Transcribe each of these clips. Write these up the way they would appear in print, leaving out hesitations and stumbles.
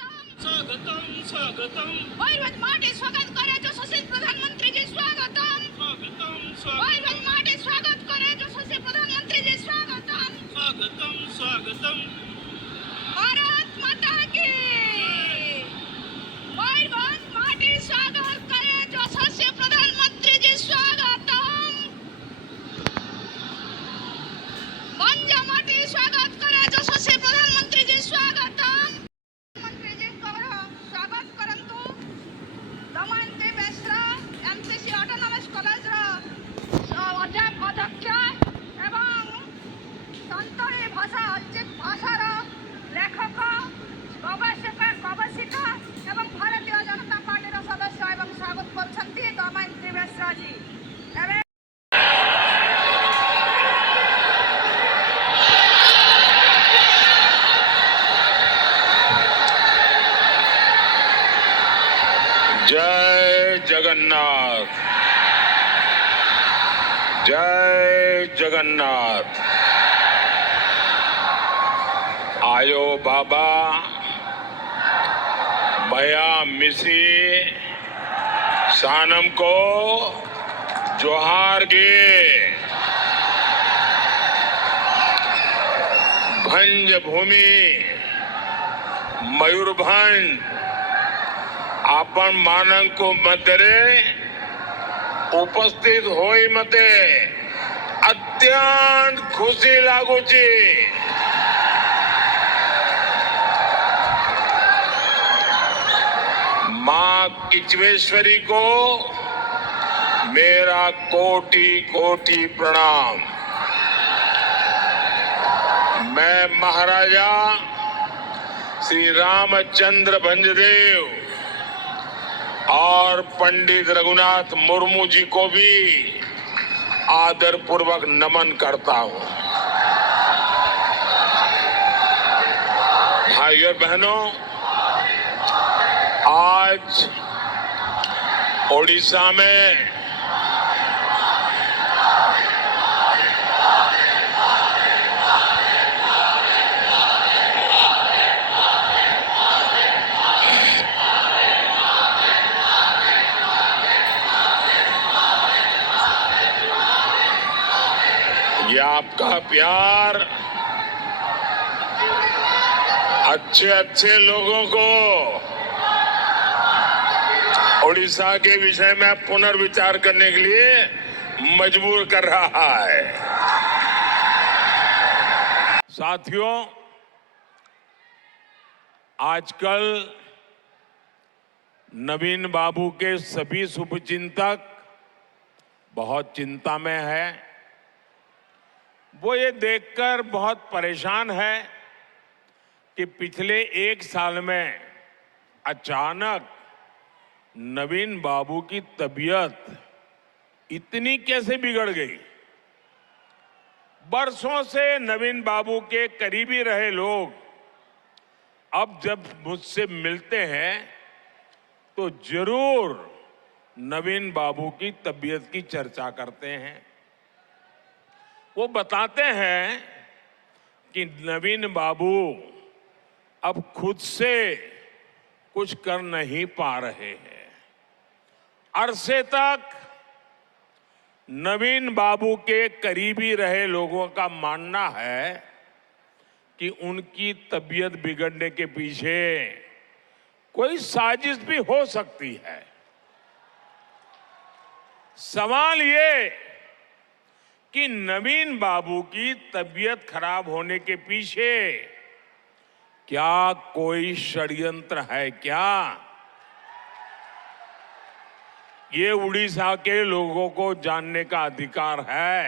स्वागतम स्वागतम वैभव माटे स्वागत करे जो सुशील प्रधानमंत्री जी स्वागतम स्वागतम वैभव माटे स्वागत करे जो सुशील प्रधानमंत्री जी स्वागतम स्वागतम स्वागतम भारत माता की वैभव माटे स्वागत करे जो सुशील प्रधानमंत्री जी स्वागतम पंजा माटे स्वागत करे जो सुशील प्रधानमंत्री जी स्वागतम मंत्री जी स्वागत करंतु Damayanti Besra MCC autonomous college अध्यक्ष एवं संतरी भाषा अर्जित भाषार लेखक गवेषिका एवं भारतीय जनता पार्टी सदस्य एवं स्वागत करछंती दमयंती बेसरा जी। जय जगन्नाथ, जय जगन्नाथ। आयो बाबा भया मिसी सानम को जोहार के भंज भूमि मयूरभंज आपण मानक को मध्य उपस्थित होई मते अत्यंत खुशी लागुची। मां किचवेश्वरी को मेरा कोटि कोटि प्रणाम। मैं महाराजा श्री रामचंद्र भंजदेव और पंडित रघुनाथ मुर्मू जी को भी आदर पूर्वक नमन करता हूं। भाइयों बहनों, आज ओडिशा में ये आपका प्यार अच्छे अच्छे लोगों को ओडिशा के विषय में पुनर्विचार करने के लिए मजबूर कर रहा है। साथियों, आजकल नवीन बाबू के सभी शुभचिंतक बहुत चिंता में है। वो ये देखकर बहुत परेशान है कि पिछले एक साल में अचानक नवीन बाबू की तबीयत इतनी कैसे बिगड़ गई। बरसों से नवीन बाबू के करीबी रहे लोग अब जब मुझसे मिलते हैं तो जरूर नवीन बाबू की तबीयत की चर्चा करते हैं। वो बताते हैं कि नवीन बाबू अब खुद से कुछ कर नहीं पा रहे हैं। अरसे तक नवीन बाबू के करीबी रहे लोगों का मानना है कि उनकी तबीयत बिगड़ने के पीछे कोई साजिश भी हो सकती है। सवाल ये कि नवीन बाबू की तबीयत खराब होने के पीछे क्या कोई षड्यंत्र है क्या? ये उड़ीसा के लोगों को जानने का अधिकार है।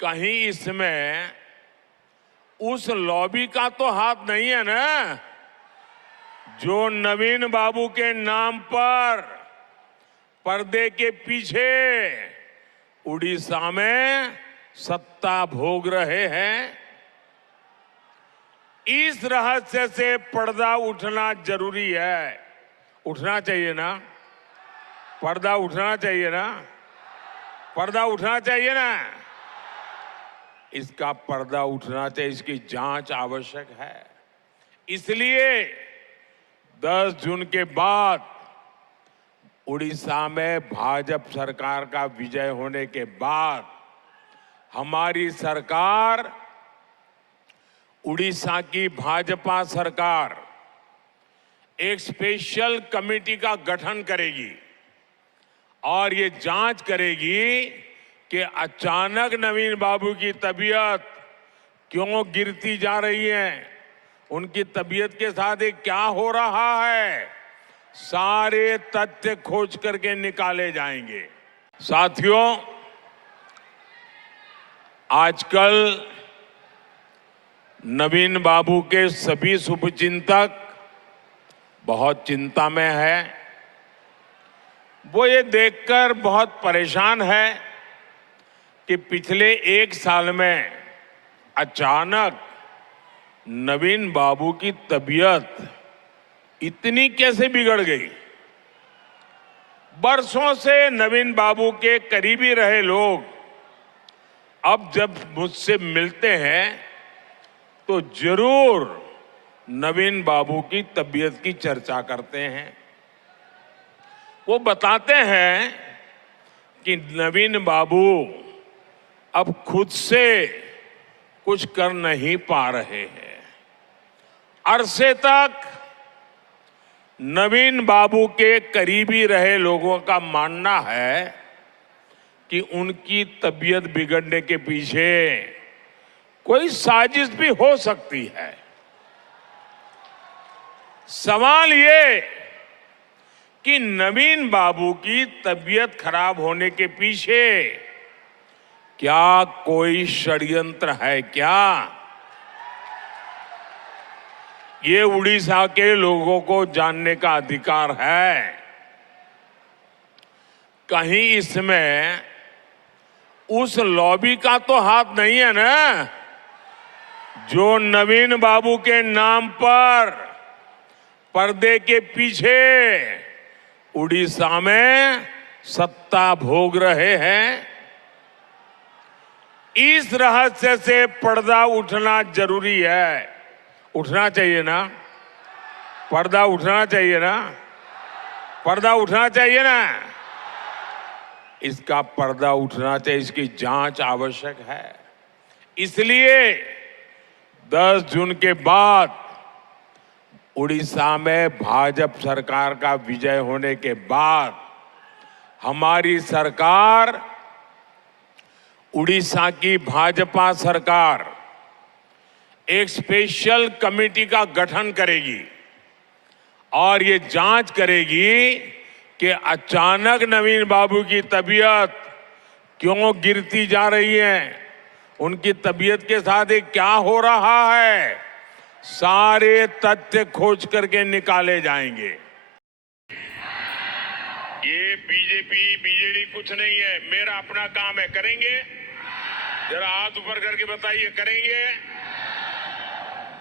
कहीं इसमें उस लॉबी का तो हाथ नहीं है ना, जो नवीन बाबू के नाम पर पर्दे के पीछे उड़ीसा में सत्ता भोग रहे हैं। इस रहस्य से पर्दा उठना जरूरी है। उठना चाहिए ना? पर्दा उठना चाहिए ना? पर्दा उठना चाहिए ना? इसका पर्दा उठना चाहिए, इसकी जांच आवश्यक है। इसलिए 10 जून के बाद उड़ीसा में भाजपा सरकार का विजय होने के बाद हमारी सरकार, उड़ीसा की भाजपा सरकार एक स्पेशल कमेटी का गठन करेगी और ये जांच करेगी कि अचानक नवीन बाबू की तबीयत क्यों गिरती जा रही है, उनकी तबीयत के साथ ये क्या हो रहा है, सारे तथ्य खोज करके निकाले जाएंगे। साथियों, आजकल नवीन बाबू के सभी शुभचिंतक बहुत चिंता में है। वो ये देखकर बहुत परेशान है कि पिछले 1 साल में अचानक नवीन बाबू की तबीयत इतनी कैसे बिगड़ गई। बरसों से नवीन बाबू के करीबी रहे लोग अब जब मुझसे मिलते हैं तो जरूर नवीन बाबू की तबीयत की चर्चा करते हैं। वो बताते हैं कि नवीन बाबू अब खुद से कुछ कर नहीं पा रहे हैं। अरसे तक नवीन बाबू के करीबी रहे लोगों का मानना है कि उनकी तबीयत बिगड़ने के पीछे कोई साजिश भी हो सकती है। सवाल ये कि नवीन बाबू की तबीयत खराब होने के पीछे क्या कोई षड्यंत्र है क्या? ये उड़ीसा के लोगों को जानने का अधिकार है। कहीं इसमें उस लॉबी का तो हाथ नहीं है ना, जो नवीन बाबू के नाम पर पर्दे के पीछे उड़ीसा में सत्ता भोग रहे हैं। इस रहस्य से पर्दा उठना जरूरी है। उठना चाहिए ना, पर्दा उठना चाहिए ना, पर्दा उठना चाहिए ना। इसका पर्दा उठना चाहिए, इसकी जांच आवश्यक है। इसलिए 10 जून के बाद उड़ीसा में भाजपा सरकार का विजय होने के बाद हमारी सरकार, उड़ीसा की भाजपा सरकार एक स्पेशल कमेटी का गठन करेगी और ये जांच करेगी कि अचानक नवीन बाबू की तबीयत क्यों गिरती जा रही है, उनकी तबीयत के साथ ये क्या हो रहा है, सारे तथ्य खोज करके निकाले जाएंगे। ये बीजेपी बीजेडी कुछ नहीं है, मेरा अपना काम है। करेंगे? जरा हाथ ऊपर करके बताइए, करेंगे?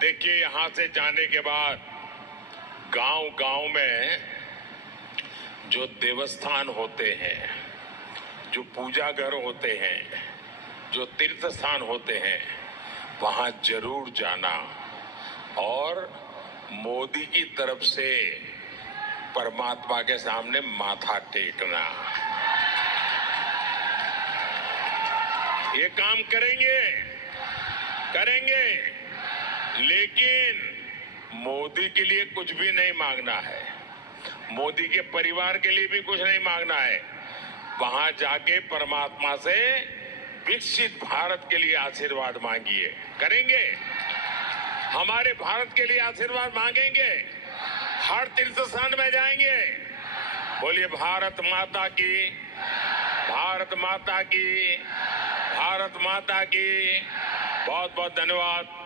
देखिए, यहां से जाने के बाद गांव-गांव में जो देवस्थान होते हैं, जो पूजा घर होते हैं, जो तीर्थ स्थान होते हैं, वहां जरूर जाना और मोदी की तरफ से परमात्मा के सामने माथा टेकना। ये काम करेंगे, करेंगे, लेकिन मोदी के लिए कुछ भी नहीं मांगना है, मोदी के परिवार के लिए भी कुछ नहीं मांगना है। वहां जाके परमात्मा से विकसित भारत के लिए आशीर्वाद मांगिए। करेंगे? हमारे भारत के लिए आशीर्वाद मांगेंगे, हर तीर्थ स्थान में जाएंगे। बोलिए भारत माता की, भारत माता की, भारत माता की। बहुत बहुत धन्यवाद।